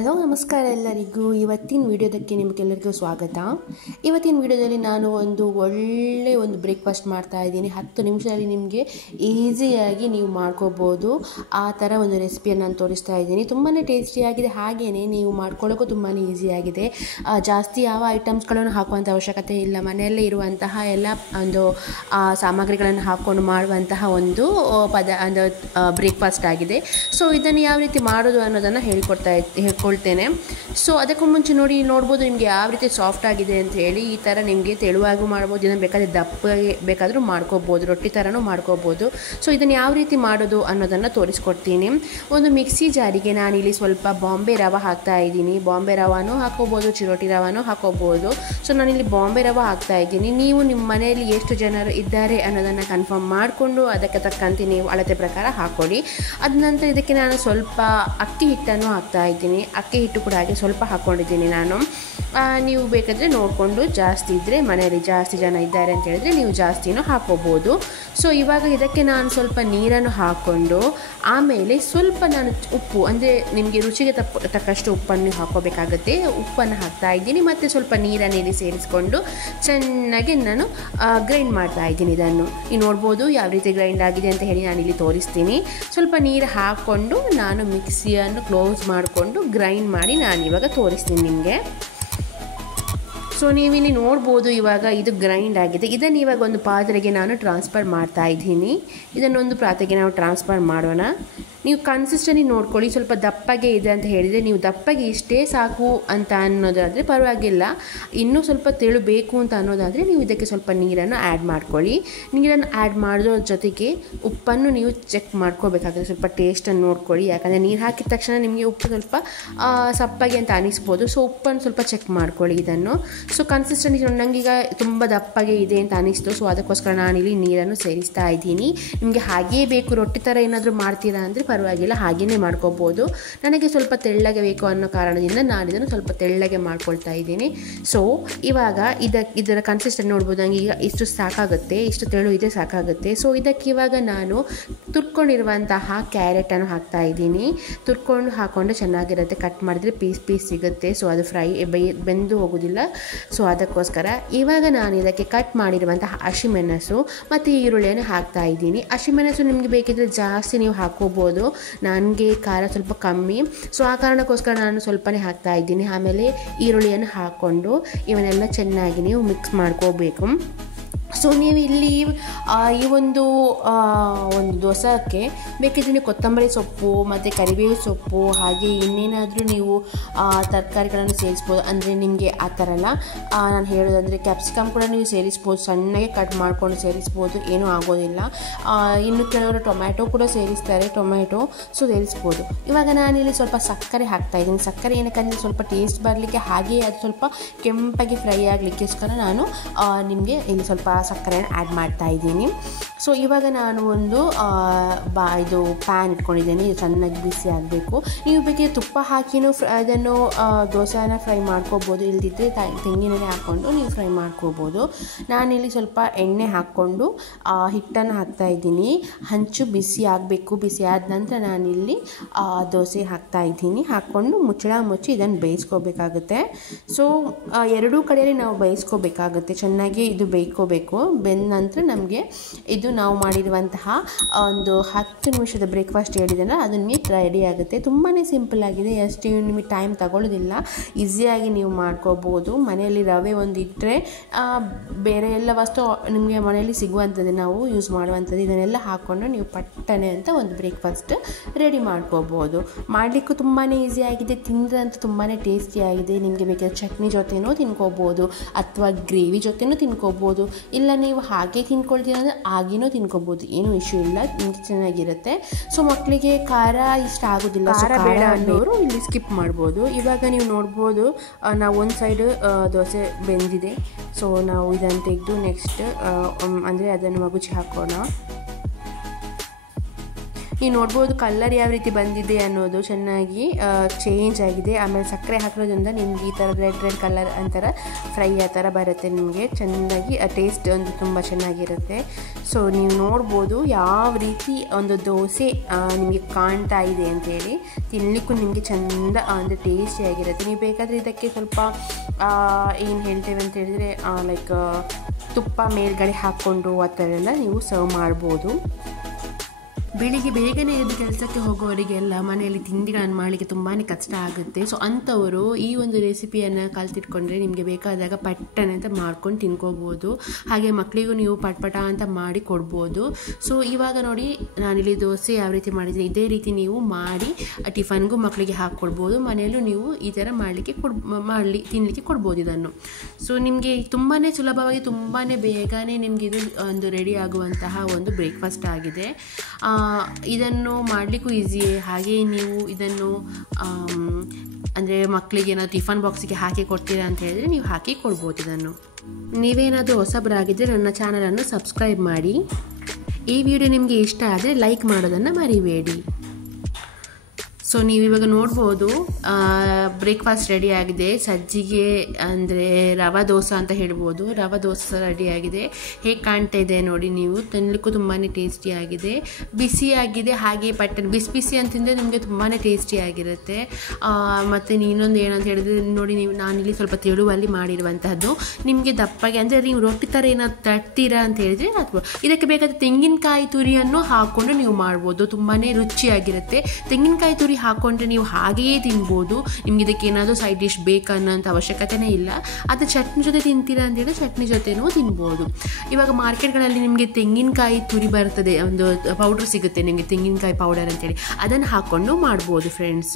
Hello ನಮಸ್ಕಾರ ಎಲ್ಲರಿಗೂ. ಇವತ್ತಿನ ವಿಡಿಯೋದಕ್ಕೆ ನಿಮಗೆಲ್ಲರಿಗೂ ಸ್ವಾಗತ. ಇವತ್ತಿನ ವಿಡಿಯೋದಲ್ಲಿ ನಾನು ಒಂದು ಒಳ್ಳೆ ಬ್ರೇಕ್ಫಾಸ್ಟ್ ಮಾಡ್ತಾ ಇದ್ದೀನಿ. 10 ನಿಮಿಷದಲ್ಲಿ ನಿಮಗೆ ಈಸಿಯಾಗಿ ನೀವು ಮಾಡ್ಕೋಬೋದು ಆ ಥರ ಒಂದು ರೆಸಿಪಿಯನ್ನು ನಾನು ತೋರಿಸ್ತಾ ಇದ್ದೀನಿ. ತುಂಬಾ ಟೇಸ್ಟಿಯಾಗಿದೆ, ಹಾಗೆಯೇ ನೀವು ಮಾಡ್ಕೊಳ್ಳೋಕ್ಕೂ ತುಂಬಾ ಈಸಿಯಾಗಿದೆ. ಜಾಸ್ತಿ ಯಾವ ಐಟಮ್ಸ್ಗಳನ್ನು ಹಾಕುವಂಥ ಅವಶ್ಯಕತೆ ಇಲ್ಲ. ಮನೆಯಲ್ಲೇ ಇರುವಂತಹ ಎಲ್ಲ ಒಂದು ಸಾಮಗ್ರಿಗಳನ್ನು ಹಾಕ್ಕೊಂಡು ಮಾಡುವಂತಹ ಒಂದು ಬ್ರೇಕ್ಫಾಸ್ಟ್ ಆಗಿದೆ. ಸೊ ಇದನ್ನು ಯಾವ ರೀತಿ ಮಾಡೋದು ಅನ್ನೋದನ್ನು ಹೇಳ್ಕೊಳ್ತೇನೆ. ಸೊ ಅದಕ್ಕೂ ಮುಂಚೆ ನೋಡ್ಬೋದು ನಿಮಗೆ ಯಾವ ರೀತಿ ಸಾಫ್ಟ್ ಆಗಿದೆ ಅಂತ ಹೇಳಿ. ಈ ಥರ ನಿಮಗೆ ತೆಳುವಾಗೂ ಮಾಡ್ಬೋದು, ಇದನ್ನು ಬೇಕಾದರೆ ದಪ್ಪಗೆ ಬೇಕಾದರೂ ಮಾಡ್ಕೋಬೋದು, ರೊಟ್ಟಿ ಥರನೂ ಮಾಡ್ಕೋಬೋದು. ಸೊ ಇದನ್ನು ಯಾವ ರೀತಿ ಮಾಡೋದು ಅನ್ನೋದನ್ನು ತೋರಿಸ್ಕೊಡ್ತೀನಿ. ಒಂದು ಮಿಕ್ಸಿ ಜಾರಿಗೆ ನಾನಿಲ್ಲಿ ಸ್ವಲ್ಪ ಬಾಂಬೆ ರವೆ ಹಾಕ್ತಾ ಇದ್ದೀನಿ. ಬಾಂಬೆ ರವಾನೂ ಹಾಕೋಬೋದು, ಚಿರೋಟಿ ರವಾನೂ ಹಾಕೋಬೋದು. ಸೊ ನಾನಿಲ್ಲಿ ಬಾಂಬೆ ರವೆ ಹಾಕ್ತಾ ಇದ್ದೀನಿ. ನೀವು ನಿಮ್ಮ ಮನೆಯಲ್ಲಿ ಎಷ್ಟು ಜನರು ಇದ್ದಾರೆ ಅನ್ನೋದನ್ನು ಕನ್ಫರ್ಮ್ ಮಾಡಿಕೊಂಡು ಅದಕ್ಕೆ ತಕ್ಕಂತೆ ನೀವು ಅಳತೆ ಪ್ರಕಾರ ಹಾಕ್ಕೊಳ್ಳಿ. ಅದ ನಂತರ ಇದಕ್ಕೆ ನಾನು ಸ್ವಲ್ಪ ಅಕ್ಕಿ ಹಿಟ್ಟನ್ನು ಹಾಕ್ತಾ ಇದ್ದೀನಿ. ಅಕ್ಕಿ ಹಿಟ್ಟು ಕೂಡ ಹಾಗೆ ಸ್ವಲ್ಪ ಹಾಕ್ಕೊಂಡಿದ್ದೀನಿ ನಾನು. ನೀವು ಬೇಕಾದರೆ ನೋಡಿಕೊಂಡು, ಜಾಸ್ತಿ ಇದ್ದರೆ ಮನೆಯಲ್ಲಿ ಜಾಸ್ತಿ ಜನ ಇದ್ದಾರೆ ಅಂತ ಹೇಳಿದ್ರೆ ನೀವು ಜಾಸ್ತಿನೂ ಹಾಕೋಬೋದು. ಸೊ ಇವಾಗ ಇದಕ್ಕೆ ನಾನು ಸ್ವಲ್ಪ ನೀರನ್ನು ಹಾಕ್ಕೊಂಡು ಆಮೇಲೆ ಸ್ವಲ್ಪ ನಾನು ಉಪ್ಪು, ಅಂದರೆ ನಿಮಗೆ ರುಚಿಗೆ ತಕ್ಕಷ್ಟು ಉಪ್ಪನ್ನು ಹಾಕೋಬೇಕಾಗುತ್ತೆ. ಉಪ್ಪನ್ನು ಹಾಕ್ತಾ ಇದ್ದೀನಿ ಮತ್ತು ಸ್ವಲ್ಪ ನೀರನ್ನು ಇಲ್ಲಿ ಸೇರಿಸ್ಕೊಂಡು ಚೆನ್ನಾಗಿ ನಾನು ಗ್ರೈಂಡ್ ಮಾಡ್ತಾ ಇದ್ದೀನಿ. ಇದನ್ನು ನೀವು ನೋಡ್ಬೋದು ಯಾವ ರೀತಿ ಗ್ರೈಂಡ್ ಆಗಿದೆ ಅಂತ ಹೇಳಿ ನಾನಿಲ್ಲಿ ತೋರಿಸ್ತೀನಿ. ಸ್ವಲ್ಪ ನೀರು ಹಾಕ್ಕೊಂಡು ನಾನು ಮಿಕ್ಸಿಯನ್ನು ಕ್ಲೋಸ್ ಮಾಡಿಕೊಂಡು ಗ್ರೈಂಡ್ ಮಾಡಿ ನಾನು ಇವಾಗ ತೋರಿಸ್ತೀನಿ ನಿಮಗೆ. ಸೊ ನೀವಿಲ್ಲಿ ನೋಡ್ಬೋದು ಇವಾಗ ಇದು ಗ್ರೈಂಡ್ ಆಗಿದೆ. ಇದನ್ನು ಇವಾಗ ಒಂದು ಪಾತ್ರೆಗೆ ನಾನು ಟ್ರಾನ್ಸ್ಫರ್ ಮಾಡ್ತಾ ಇದ್ದೀನಿ. ಇದನ್ನೊಂದು ಪಾತ್ರೆಗೆ ನಾವು ಟ್ರಾನ್ಸ್ಫರ್ ಮಾಡೋಣ. ನೀವು ಕನ್ಸಿಸ್ಟೆನ್ಸಿ ನೋಡ್ಕೊಳ್ಳಿ. ಸ್ವಲ್ಪ ದಪ್ಪಗೆ ಇದೆ ಅಂತ ಹೇಳಿದರೆ ನೀವು ದಪ್ಪಗೆ ಇಷ್ಟೇ ಸಾಕು ಅಂತ ಅನ್ನೋದಾದರೆ ಪರವಾಗಿಲ್ಲ. ಇನ್ನೂ ಸ್ವಲ್ಪ ತೆಳು ಬೇಕು ಅಂತ ಅನ್ನೋದಾದರೆ ನೀವು ಇದಕ್ಕೆ ಸ್ವಲ್ಪ ನೀರನ್ನು ಆ್ಯಡ್ ಮಾಡ್ಕೊಳ್ಳಿ. ನೀರನ್ನು ಆ್ಯಡ್ ಮಾಡೋದ್ರ ಜೊತೆಗೆ ಉಪ್ಪನ್ನು ನೀವು ಚೆಕ್ ಮಾಡ್ಕೋಬೇಕಾಗುತ್ತೆ. ಸ್ವಲ್ಪ ಟೇಸ್ಟನ್ನು ನೋಡ್ಕೊಳ್ಳಿ. ಯಾಕಂದರೆ ನೀರು ಹಾಕಿದ ತಕ್ಷಣ ನಿಮಗೆ ಉಪ್ಪು ಸ್ವಲ್ಪ ಸಪ್ಪಗೆ ಅಂತ ಅನಿಸ್ಬೋದು. ಸೊ ಉಪ್ಪನ್ನು ಸ್ವಲ್ಪ ಚೆಕ್ ಮಾಡ್ಕೊಳ್ಳಿ ಇದನ್ನು. ಸೊ ಕನ್ಸಿಸ್ಟೆನ್ಸಿ ನನಗೀಗ ತುಂಬ ದಪ್ಪಗೆ ಇದೆ ಅಂತ ಅನಿಸ್ತು. ಸೊ ಅದಕ್ಕೋಸ್ಕರ ನಾನಿಲ್ಲಿ ನೀರನ್ನು ಸೇರಿಸ್ತಾ ಇದ್ದೀನಿ. ನಿಮಗೆ ಹಾಗೇ ಬೇಕು, ರೊಟ್ಟಿ ಥರ ಏನಾದರೂ ಮಾಡ್ತೀರಾ ಅಂದರೆ ಪರವಾಗಿಲ್ಲ, ಹಾಗೆಯೇ ಮಾಡ್ಕೋಬೋದು. ನನಗೆ ಸ್ವಲ್ಪ ತೆಳ್ಳಗೆ ಬೇಕು ಅನ್ನೋ ಕಾರಣದಿಂದ ನಾನು ಇದನ್ನು ಸ್ವಲ್ಪ ತೆಳ್ಳಗೆ ಮಾಡ್ಕೊಳ್ತಾ ಇದ್ದೀನಿ. ಸೊ ಇವಾಗ ಇದರ ಕನ್ಸಿಸ್ಟೆನ್ಸಿ ನೋಡ್ಬೋದು. ನನಗೆ ಈಗ ಇಷ್ಟು ಸಾಕಾಗುತ್ತೆ, ಇಷ್ಟು ತೆಳು ಇದೆ ಸಾಕಾಗುತ್ತೆ. ಸೊ ಇದಕ್ಕೆ ಇವಾಗ ನಾನು ತುರ್ಕೊಂಡಿರುವಂತಹ ಕ್ಯಾರೆಟನ್ನು ಹಾಕ್ತಾ ಇದ್ದೀನಿ. ತುರ್ಕೊಂಡು ಹಾಕ್ಕೊಂಡು ಚೆನ್ನಾಗಿರುತ್ತೆ. ಕಟ್ ಮಾಡಿದ್ರೆ ಪೀಸ್ ಸಿಗುತ್ತೆ. ಸೊ ಅದು ಬೆಂದು ಹೋಗೋದಿಲ್ಲ. ಸೊ ಅದಕ್ಕೋಸ್ಕರ ಇವಾಗ ನಾನು ಇದಕ್ಕೆ ಕಟ್ ಮಾಡಿರುವಂತಹ ಹಸಿಮೆಣಸು ಮತ್ತು ಈರುಳ್ಳಿಯನ್ನು ಹಾಕ್ತಾ ಇದ್ದೀನಿ. ಹಸಿಮೆಣಸು ನಿಮಗೆ ಬೇಕಿದ್ರೆ ಜಾಸ್ತಿ ನೀವು ಹಾಕ್ಕೋಬೋದು. ನನಗೆ ಖಾರ ಸ್ವಲ್ಪ ಕಮ್ಮಿ, ಸೊ ಆ ಕಾರಣಕ್ಕೋಸ್ಕರ ನಾನು ಸ್ವಲ್ಪನೇ ಹಾಕ್ತಾ ಇದ್ದೀನಿ. ಆಮೇಲೆ ಈರುಳ್ಳಿಯನ್ನು ಹಾಕ್ಕೊಂಡು ಇವನ್ನೆಲ್ಲ ಚೆನ್ನಾಗಿ ನೀವು ಮಿಕ್ಸ್ ಮಾಡ್ಕೋಬೇಕು. ಸೊ ನೀವು ಇಲ್ಲಿ ಈ ಒಂದು ದೋಸೆಗೆ ಬೇಕಿದ್ರೆ ನೀವು ಕೊತ್ತಂಬರಿ ಸೊಪ್ಪು ಮತ್ತು ಕರಿಬೇವು ಸೊಪ್ಪು ಹಾಗೆ ಇನ್ನೇನಾದರೂ ನೀವು ತರಕಾರಿಗಳನ್ನು ಸೇರಿಸ್ಬೋದು. ಅಂದರೆ ನಿಮಗೆ ಆ ಥರ ಎಲ್ಲ ನಾನು ಹೇಳೋದಂದರೆ ಕ್ಯಾಪ್ಸಿಕಮ್ ಕೂಡ ನೀವು ಸೇರಿಸ್ಬೋದು, ಸಣ್ಣಗೆ ಕಟ್ ಮಾಡ್ಕೊಂಡು ಸೇರಿಸ್ಬೋದು, ಏನೂ ಆಗೋದಿಲ್ಲ. ಇನ್ನು ಕೆಲವರು ಟೊಮ್ಯಾಟೊ ಕೂಡ ಸೇರಿಸ್ತಾರೆ, ಸೊ ಸೇರಿಸ್ಬೋದು. ಇವಾಗ ನಾನಿಲ್ಲಿ ಸ್ವಲ್ಪ ಸಕ್ಕರೆ ಹಾಕ್ತಾಯಿದ್ದೀನಿ. ಸಕ್ಕರೆ ಏನಕ್ಕಂದರೆ ಸ್ವಲ್ಪ ಟೇಸ್ಟ್ ಬರಲಿಕ್ಕೆ, ಹಾಗೆ ಅದು ಸ್ವಲ್ಪ ಕೆಂಪಾಗಿ ಫ್ರೈ ಆಗಲಿಕ್ಕೋಸ್ಕರ ನಾನು ನಿಮಗೆ ಇಲ್ಲಿ ಸ್ವಲ್ಪ ಸಕ್ಕರೆಯನ್ನು ಆ್ಯಡ್ ಮಾಡ್ತಾ ಇದ್ದೀನಿ. ಸೊ ಇವಾಗ ನಾನು ಒಂದು ಇದು ಪ್ಯಾನ್ ಇಟ್ಕೊಂಡಿದ್ದೀನಿ. ಇದು ಚೆನ್ನಾಗಿ ಬಿಸಿ ಆಗಬೇಕು. ನೀವು ಬೇಕಿದ್ರೆ ತುಪ್ಪ ಹಾಕಿನೂ ಅದನ್ನು ದೋಸೆನ ಫ್ರೈ ಮಾಡ್ಕೋಬೋದು, ಇಲ್ದಿದ್ದರೆ ತೆಂಗಿನೆಣ್ಣೆ ಹಾಕ್ಕೊಂಡು ನೀವು ಫ್ರೈ ಮಾಡ್ಕೋಬೋದು. ನಾನಿಲ್ಲಿ ಸ್ವಲ್ಪ ಎಣ್ಣೆ ಹಾಕ್ಕೊಂಡು ಹಿಟ್ಟನ್ನು ಹಾಕ್ತಾ ಇದ್ದೀನಿ. ಹಂಚು ಬಿಸಿ ಆಗಬೇಕು. ಬಿಸಿ ಆದ ನಂತರ ನಾನಿಲ್ಲಿ ದೋಸೆ ಹಾಕ್ತಾ ಇದ್ದೀನಿ. ಹಾಕ್ಕೊಂಡು ಮುಚ್ಚಿ ಇದನ್ನು ಬೇಯಿಸ್ಕೋಬೇಕಾಗುತ್ತೆ. ಸೊ ಎರಡೂ ಕಡೆಯಲ್ಲಿ ನಾವು ಬೇಯಿಸ್ಕೋಬೇಕಾಗುತ್ತೆ. ಚೆನ್ನಾಗಿ ಇದು ಬೇಯ್ಕೋಬೇಕು. ಬೆಂದ ನಂತರ ನಮಗೆ ಇದು ನಾವು ಮಾಡಿರುವಂತಹ ಒಂದು 10 ನಿಮಿಷದ ಬ್ರೇಕ್ಫಾಸ್ಟ್ ಹೇಳಿದ್ರೆ ಅದು ನಿಮಗೆ ರೆಡಿ ಆಗುತ್ತೆ. ತುಂಬಾ ಸಿಂಪಲ್ ಆಗಿದೆ, ಎಷ್ಟು ನಿಮಗೆ ಟೈಮ್ ತಗೊಳ್ಳೋದಿಲ್ಲ. ಈಸಿಯಾಗಿ ನೀವು ಮಾಡ್ಕೋಬೋದು. ಮನೆಯಲ್ಲಿ ರವೆ ಒಂದು ಇಟ್ಟರೆ ಬೇರೆ ಎಲ್ಲ ವಸ್ತು ನಿಮಗೆ ಮನೆಯಲ್ಲಿ ಸಿಗುವಂಥದ್ದು ನಾವು ಯೂಸ್ ಮಾಡುವಂಥದ್ದು, ಇದನ್ನೆಲ್ಲ ಹಾಕ್ಕೊಂಡು ನೀವು ಪಟ್ಟನೆ ಅಂತ ಒಂದು ಬ್ರೇಕ್ಫಾಸ್ಟ್ ರೆಡಿ ಮಾಡ್ಕೋಬೋದು. ಮಾಡಲಿಕ್ಕೂ ತುಂಬಾ ಈಸಿಯಾಗಿದೆ, ತಿಂದ್ರಂತೂ ತುಂಬಾ ಟೇಸ್ಟಿಯಾಗಿದೆ. ನಿಮಗೆ ಬೇಕಾದ ಚಟ್ನಿ ಜೊತೆನೂ ತಿನ್ಕೋಬೋದು ಅಥವಾ ಗ್ರೇವಿ ಜೊತೆನೂ ತಿನ್ಕೋಬೋದು. ಇಲ್ಲ ನೀವು ಹಾಗೆ ತಿನ್ಕೊಳ್ತೀರ ಅಂದರೆ ಹಾಗೇನೂ ತಿನ್ಕೋಬೋದು, ಏನೂ ಇಶ್ಯೂ ಇಲ್ಲ, ನಿಮಗೆ ಚೆನ್ನಾಗಿರುತ್ತೆ. ಸೊ ಮಕ್ಕಳಿಗೆ ಖಾರ ಇಷ್ಟ ಆಗೋದಿಲ್ಲ, ಖಾರ ಬೇಡ ಅನ್ನೋರು ಇಲ್ಲಿ ಸ್ಕಿಪ್ ಮಾಡ್ಬೋದು. ಇವಾಗ ನೀವು ನೋಡ್ಬೋದು ನಾವು ಒಂದು ಸೈಡ್ ದೋಸೆ ಬೆಂದಿದೆ. ಸೊ ನಾವು ಇದನ್ನು ತೆಗೆದು ನೆಕ್ಸ್ಟ್ ಅಂದರೆ ಅದನ್ನು ಮಗುಚಿ ಹಾಕೋಣ. ನೀವು ನೋಡ್ಬೋದು ಕಲರ್ ಯಾವ ರೀತಿ ಬಂದಿದೆ ಅನ್ನೋದು ಚೆನ್ನಾಗಿ ಚೇಂಜ್ ಆಗಿದೆ. ಆಮೇಲೆ ಸಕ್ಕರೆ ಹಾಕೋದ್ರಿಂದ ನಿಮ್ಗೆ ಈ ಥರ ರೆಡ್ ಕಲರ್ ಒಂಥರ ಫ್ರೈ ಆ ಥರ ಬರುತ್ತೆ. ನಿಮಗೆ ಚೆನ್ನಾಗಿ ಟೇಸ್ಟ್ ಒಂದು ತುಂಬ ಚೆನ್ನಾಗಿರುತ್ತೆ. ಸೊ ನೀವು ನೋಡ್ಬೋದು ಯಾವ ರೀತಿ ಒಂದು ದೋಸೆ ನಿಮಗೆ ಕಾಣ್ತಾ ಇದೆ ಅಂತೇಳಿ. ತಿನ್ನಲಿಕ್ಕೂ ನಿಮಗೆ ಚೆಂದ ಒಂದು ಟೇಸ್ಟಿಯಾಗಿರುತ್ತೆ. ನೀವು ಬೇಕಾದರೆ ಇದಕ್ಕೆ ಸ್ವಲ್ಪ ಏನು ಹೇಳ್ತೇವೆ ಅಂತ ಹೇಳಿದರೆ ಲೈಕ್ ತುಪ್ಪ ಮೇಲ್ಗಡೆ ಹಾಕ್ಕೊಂಡು ಆ ಥರ ಎಲ್ಲ ನೀವು ಸರ್ವ್ ಮಾಡ್ಬೋದು. ಬೆಳಿಗ್ಗೆ ಬೇಗನೆ ಎದ್ದು ಕೆಲಸಕ್ಕೆ ಹೋಗೋವರಿಗೆಲ್ಲ ಮನೆಯಲ್ಲಿ ತಿಂಡಿಗಳನ್ನು ಮಾಡಲಿಕ್ಕೆ ತುಂಬಾ ಕಷ್ಟ ಆಗುತ್ತೆ. ಸೊ ಅಂಥವರು ಈ ಒಂದು ರೆಸಿಪಿಯನ್ನು ಕಲ್ತಿಟ್ಕೊಂಡ್ರೆ ನಿಮಗೆ ಬೇಕಾದಾಗ ಪಟ್ಟನೆ ಅಂತ ಮಾಡ್ಕೊಂಡು ತಿನ್ಕೋಬೋದು. ಹಾಗೆ ಮಕ್ಕಳಿಗೂ ನೀವು ಪಟ್ಪಟ ಅಂತ ಮಾಡಿ ಕೊಡ್ಬೋದು. ಸೊ ಇವಾಗ ನೋಡಿ ನಾನಿಲ್ಲಿ ದೋಸೆ ಯಾವ ರೀತಿ ಮಾಡಿದ್ದೀನಿ ಇದೇ ರೀತಿ ನೀವು ಮಾಡಿ ಟಿಫನ್ಗೂ ಮಕ್ಕಳಿಗೆ ಹಾಕ್ಕೊಡ್ಬೋದು. ಮನೆಯಲ್ಲೂ ನೀವು ಈ ಥರ ತಿನ್ನಲಿಕ್ಕೆ ಕೊಡ್ಬೋದು ಇದನ್ನು. ಸೊ ನಿಮಗೆ ತುಂಬಾ ಸುಲಭವಾಗಿ ತುಂಬಾ ಬೇಗನೆ ನಿಮಗೆ ಇದು ಒಂದು ರೆಡಿ ಆಗುವಂತಹ ಒಂದು ಬ್ರೇಕ್ಫಾಸ್ಟ್ ಆಗಿದೆ. ಇದನ್ನು ಮಾಡಲಿಕ್ಕೂ ಈಸಿಯೇ. ಹಾಗೆ ನೀವು ಇದನ್ನು ಅಂದರೆ ಮಕ್ಕಳಿಗೆ ಏನಾದರೂ ಟಿಫನ್ ಬಾಕ್ಸಿಗೆ ಹಾಕಿ ಕೊಡ್ತೀರಾ ಅಂತ ಹೇಳಿದರೆ ನೀವು ಹಾಕಿ ಕೊಡ್ಬೋದು ಇದನ್ನು. ನೀವೇನಾದರೂ ಹೊಸಬರಾಗಿದ್ದರೆ ನನ್ನ ಚಾನಲನ್ನು ಸಬ್ಸ್ಕ್ರೈಬ್ ಮಾಡಿ. ಈ ವಿಡಿಯೋ ನಿಮಗೆ ಇಷ್ಟ ಆದರೆ ಲೈಕ್ ಮಾಡೋದನ್ನು ಮರಿಬೇಡಿ. ಸೊ ನೀವಿವಾಗ ನೋಡ್ಬೋದು ಬ್ರೇಕ್ಫಾಸ್ಟ್ ರೆಡಿ ಆಗಿದೆ. ಸಜ್ಜಿಗೆ ಅಂದರೆ ರವೆ ದೋಸೆ ಅಂತ ಹೇಳ್ಬೋದು. ರವೆ ದೋಸೆ ರೆಡಿಯಾಗಿದೆ. ಹೇಗೆ ಕಾಣ್ತಾ ಇದೆ ನೋಡಿ ನೀವು. ತಿನ್ನಲಿಕ್ಕೂ ತುಂಬಾ ಟೇಸ್ಟಿಯಾಗಿದೆ, ಬಿಸಿಯಾಗಿದೆ. ಹಾಗೆ ಬಿಸಿ ಅಂತಂದರೆ ನಿಮಗೆ ತುಂಬಾ ಟೇಸ್ಟಿಯಾಗಿರುತ್ತೆ. ಮತ್ತು ಇನ್ನೊಂದು ಏನಂತ ಹೇಳಿದ್ರೆ ನೋಡಿ, ನೀವು ನಾನಿಲ್ಲಿ ಸ್ವಲ್ಪ ತೆಳುವಲ್ಲಿ ಮಾಡಿರುವಂತಹದ್ದು. ನಿಮಗೆ ದಪ್ಪಗೆ ಅಂದರೆ ನೀವು ರೊಟ್ಟಿ ಥರ ಏನಾದ್ರು ತಟ್ತೀರಾ ಅಂತ ಹೇಳಿದರೆ ಅಥವಾ ಇದಕ್ಕೆ ಬೇಕಾದ ತೆಂಗಿನಕಾಯಿ ತುರಿಯನ್ನು ಹಾಕ್ಕೊಂಡು ನೀವು ಮಾಡ್ಬೋದು. ತುಂಬಾ ರುಚಿಯಾಗಿರುತ್ತೆ. ತೆಂಗಿನಕಾಯಿ ತುರಿ ಹಾಕ್ಕೊಂಡ್ರೆ ನೀವು ಹಾಗೆಯೇ ತಿನ್ಬೋದು. ನಿಮ್ಗೆ ಇದಕ್ಕೆ ಏನಾದರೂ ಸೈಡ್ ಡಿಶ್ ಬೇಕನ್ನೋಂಥ ಅವಶ್ಯಕತೆನೇ ಇಲ್ಲ. ಅದು ಚಟ್ನಿ ಜೊತೆ ತಿಂತೀರಾ ಅಂತೇಳಿ ಚಟ್ನಿ ಜೊತೆನೂ ತಿನ್ಬೋದು. ಇವಾಗ ಮಾರ್ಕೆಟ್ಗಳಲ್ಲಿ ನಿಮಗೆ ತೆಂಗಿನಕಾಯಿ ತುರಿ ಬರ್ತದೆ, ಒಂದು ಪೌಡ್ರ್ ಸಿಗುತ್ತೆ ನಿಮಗೆ ತೆಂಗಿನಕಾಯಿ ಪೌಡರ್ ಅಂತೇಳಿ. ಅದನ್ನು ಹಾಕ್ಕೊಂಡು ಮಾಡ್ಬೋದು ಫ್ರೆಂಡ್ಸ್.